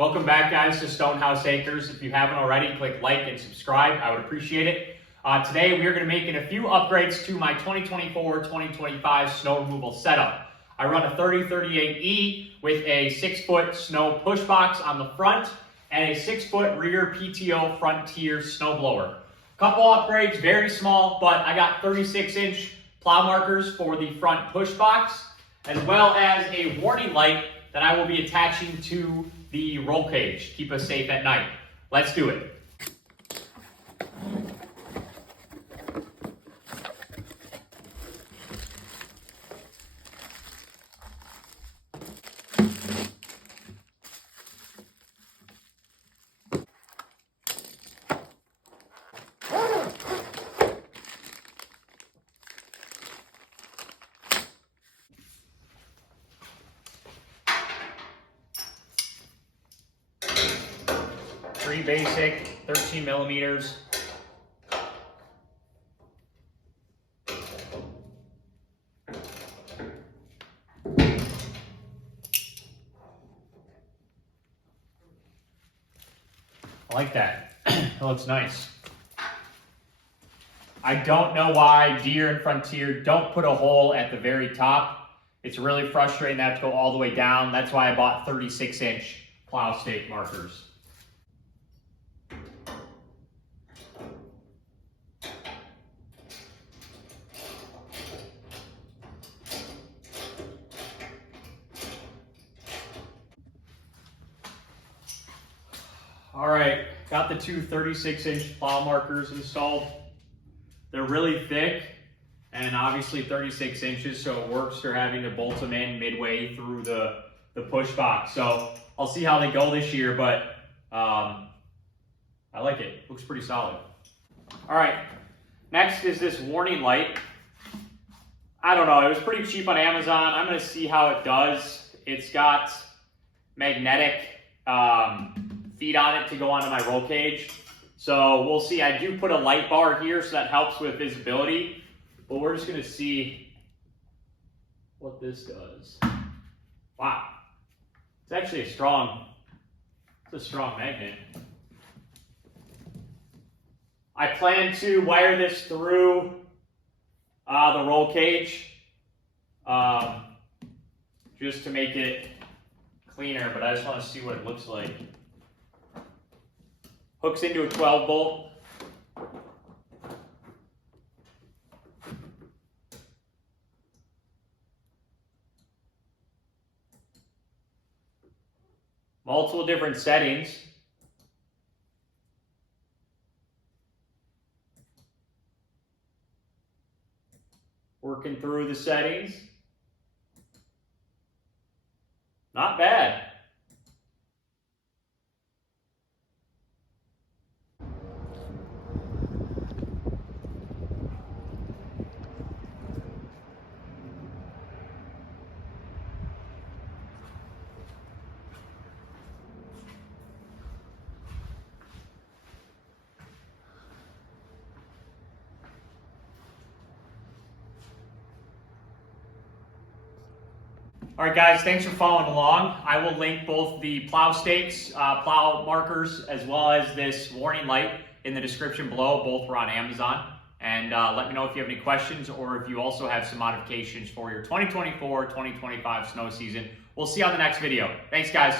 Welcome back, guys, to Stonehouse Acres. If you haven't already, click like and subscribe. I would appreciate it. Today, we are going to be making a few upgrades to my 2024-2025 snow removal setup. I run a 3038e with a 6-foot snow push box on the front and a 6-foot rear PTO Frontier snowblower. Couple upgrades, very small, but I got 36-inch plow markers for the front push box, as well as a warning light that I will be attaching to the roll cage. Keep us safe at night. Let's do it. Pretty basic, 13 millimeters. I like that. It looks nice. I don't know why Deere and Frontier don't put a hole at the very top. It's really frustrating that to go all the way down. That's why I bought 36-inch plow stake markers. All right, got the two 36-inch plow markers installed. They're really thick and obviously 36 inches, so it works for having to bolt them in midway through the push box. So I'll see how they go this year, but I like it. Looks pretty solid. All right, next is this warning light. I don't know, it was pretty cheap on Amazon. I'm gonna see how it does. It's got magnetic feet on it to go onto my roll cage. So we'll see. I do put a light bar here, so that helps with visibility, but we're just gonna see what this does. Wow, it's actually it's a strong magnet. I plan to wire this through the roll cage just to make it cleaner, but I just want to see what it looks like. Hooks into a 12 bolt. Multiple different settings. Working through the settings. Not bad. All right, guys, thanks for following along. I will link both the plow stakes, plow markers, as well as this warning light in the description below. Both were on Amazon. And let me know if you have any questions or if you also have some modifications for your 2024-2025 snow season. We'll see you on the next video. Thanks, guys.